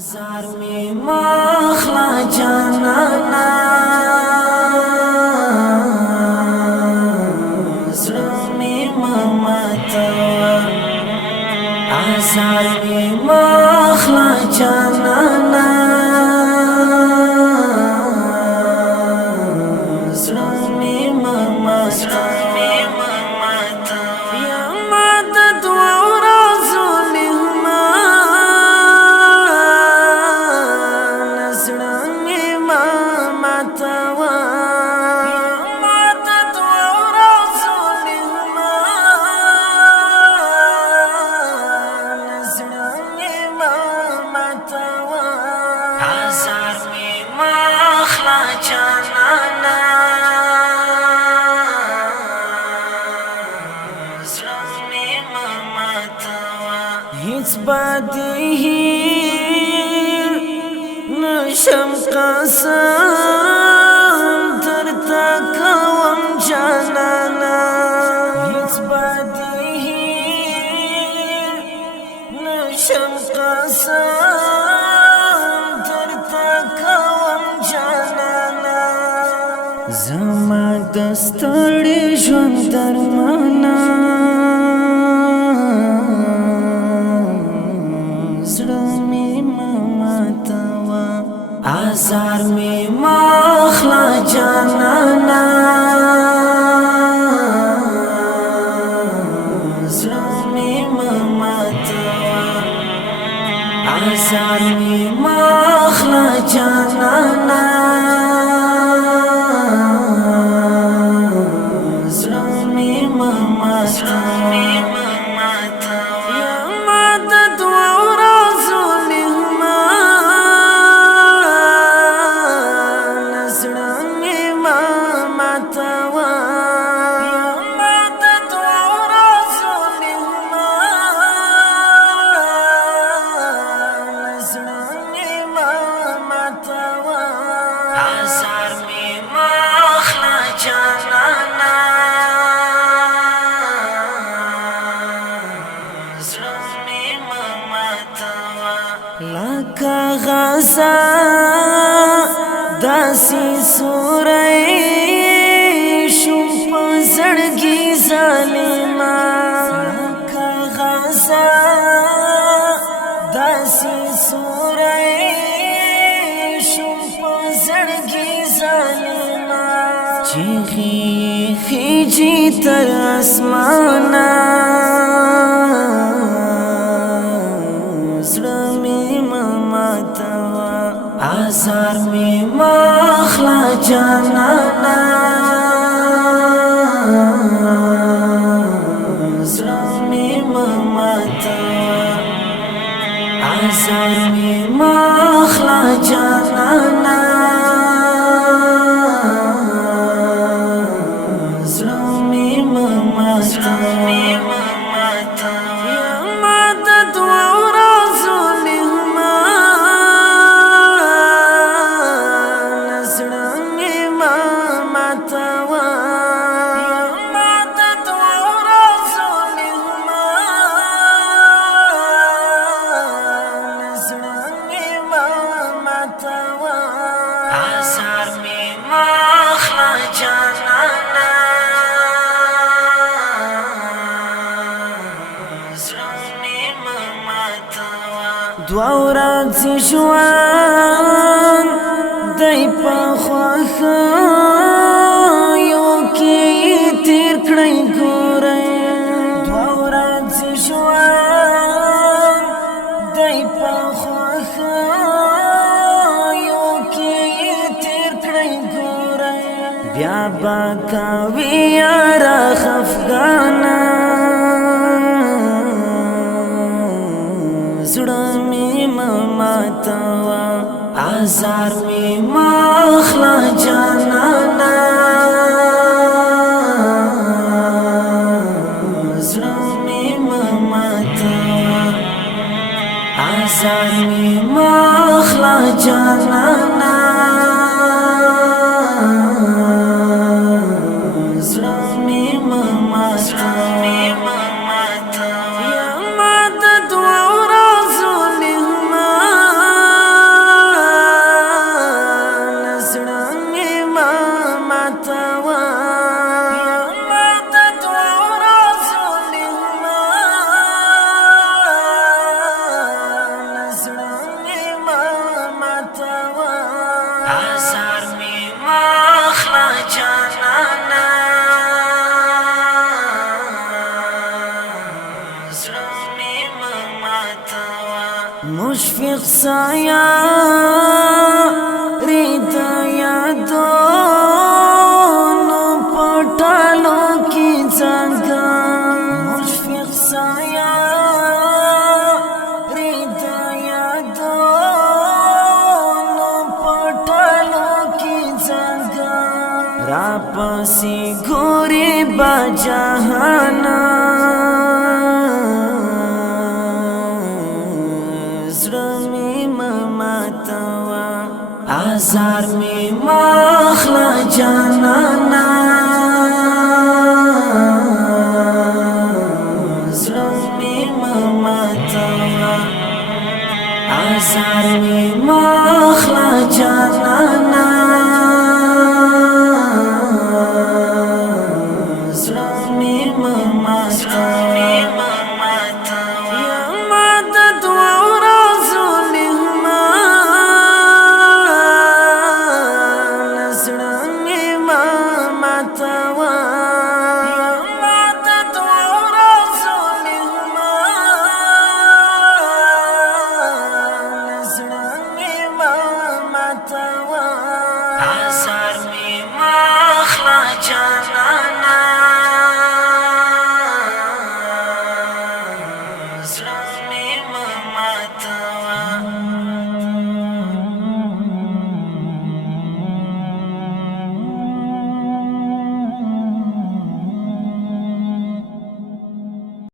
آزار می مخلا جانانا زړه می مماتوا آزار می مخلا جانانا زړه می مماتوا هیڅ بدیهیر نشم قسم درته کوم جانانا هیڅ بدیهیر نشم قسم درته کوم جانانا زما د ستړي ژوند درمانا آزار می مخلا جانانا زړه می مماتوا آزار می مخلا جانانا زړه می مماتوا لکه غزا داسې سوری شوم په زړګي ظالما لکه غزا داسې سوری شوم په زړګي ظالما چیغې خېجي تر اسمانه آزار می مخلا جانانا زړه می مماتوا آزار می مخلا جانانا زړه می مماتوا دوا ورځې ژوند دی په خوښیو کې تېر کړی ګورئ دوا ورځې ژوند دی په خوښیو کې تېر کړی ګورئ بیا به کوي یاره خفګانه زړه می مماتوا آزار می مخلا جانانا زړه می مماتوا آزار می مخلا جانانا زړه می مماتوا مشفق سایا ریدایا دونو پټالو کی څنګه مشفق سایا ریدایا دونو پټالو کی څنګه را پسې ګوري بجهانا آزار می مخلا جانانا زرمی مماتا آزار می مخلا جانانا